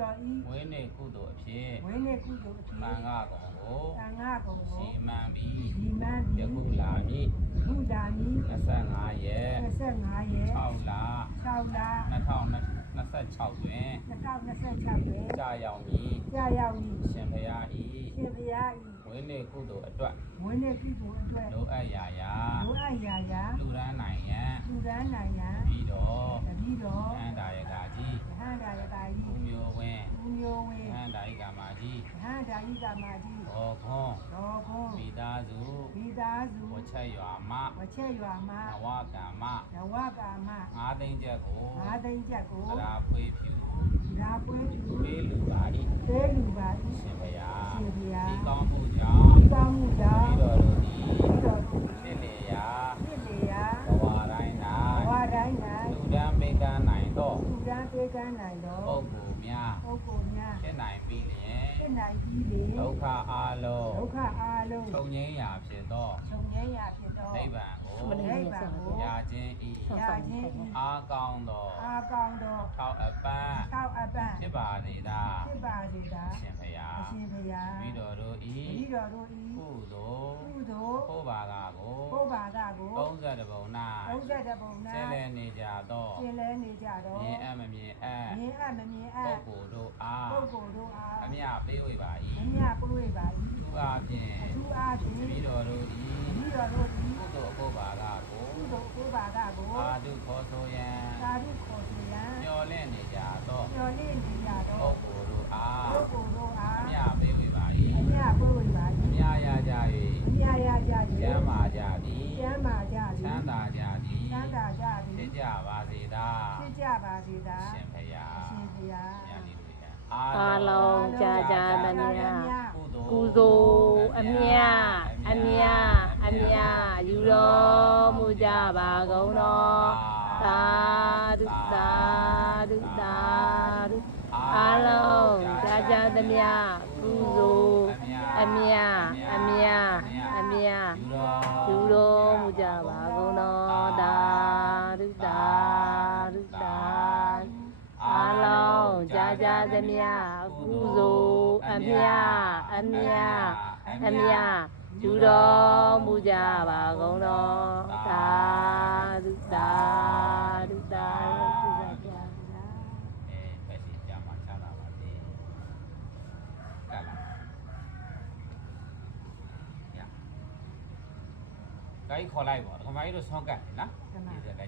တော်ဤဝိနေကုသိုလ်အဖြစ်ဝိနေကုသိုလ်အဖြစ်သံဃာကောင်ကိုသံဃာကုံကိုစီမံပြီးဒီမန်းယပြီးခုလာမည်ဘုဒ္ဓမီ25ရက်25ရက်6လ6လ2026တွင် 2026တွင်ကြာရောက်မည် ကြာရောက်မည်ရှင်ဘုရားဤရှင်ဘုရားဤဝိနေကုသိုလ်အတွက်ဝိနေကုသိုလ်အတွက်လိုအပ်ရာလိုအပ်ရာလူရန်နိုင်ရန်လူရန်နိုင်ရန်ပြီးတော့တပည့်တော်ဟန္တာယကာကြီးဟန္တာယကာကြီးဦးမျိုးဝင်းဦးမျိုးဝင်းဟန္တာယကာမကြီးဟန္တာယကာမကြီးဒေါ်ခွန်းမိသားစုဝချက်ရွာမဝချက်ရွာမနဝကမ္မနဝကာမ9သိန်းချက်ကို9သိန်းချက်ကိုအရာဖွေးဖြူလာပွေးဖြူပေးလူပါ၏ပေးလူပါ၏ရှင်ဘုရားရှင်ဘုရားဒီကောင်းမှုကြောင့်ဒီကောင်းမှုကြောင့်ပြီးတော်တို့သည်ပြီးတော်တို့ဖြစ်လေရာဖြစ်လေရာဘဝတိုင်းဘဝတိုင်း၌လူဒန်းမေကန်းနိုင်သောလူဒန်းပေးကမ်းနိုင်သောပုဂ္ဂိုလ်များဖြစ်နိုင်ပြီးလျင်ဖြစ်နိုင်ပြီးလေဒုက္ခအာလုံးဒုက္ခအာလုံးချုပ်ငြိမ်းရာဖြစ်သောချုပ်ငြိမ်းရာဖြစ်သောနိဗ္ဗာန်ကိုရာခြင်းဤအာကောင်းသောထောက်အပန်းဖြစ်ပါစေသာရှင်ဘုရားပြီးတော်တို့ဤကုသိုလ်ဘုဘာကကို30ပုံနာဆင်းလဲနေကြသောမြင်အပ်မမြင်အပ်ပုဂ္ဂိုလ်တို့အားအမြပေးဝေပါ၏သူအားဖြင့်ပြီးတော်တို့ဤကုသိုလ်ဘုဘာကကိုအာတုခေါ်ဆိုရန်မျော်လင့်နေကြသောပုဂ္ဂိုလ်တို့အားအမြပေးဝေပါ၏အမြရကြ၍ကျမ်းမာကြသည်ချမ်းသာကြသည်ဖြစ်ကြပါစေသာရှင်ဘုရားမြတ်လေးတို့ရအားလုံးကြာကြာသမျှကုသိုလ်အမြယူတော်မူကြပါကုန်တော်သာဓုသာဓုသာဓုအားလုံးကြာကြာသမျှကုသိုလ်အမြယူတော်မူကြပါကုန်တော်သာဓုသာဓုသာအားလုံးကြာကြာသမျှကုသိုလ်အမြယူတော်မူကြပါကုန်တော်သာဓုသာဓုသာပြုကြပါပဲရှိကြမှာချမ်းသာပါစေကဲလားရဂိုင်းခေါ်လိုက်ပါခမကြီးတို့ဆွမ်းကတ်နော်ဒီစက်လိုက်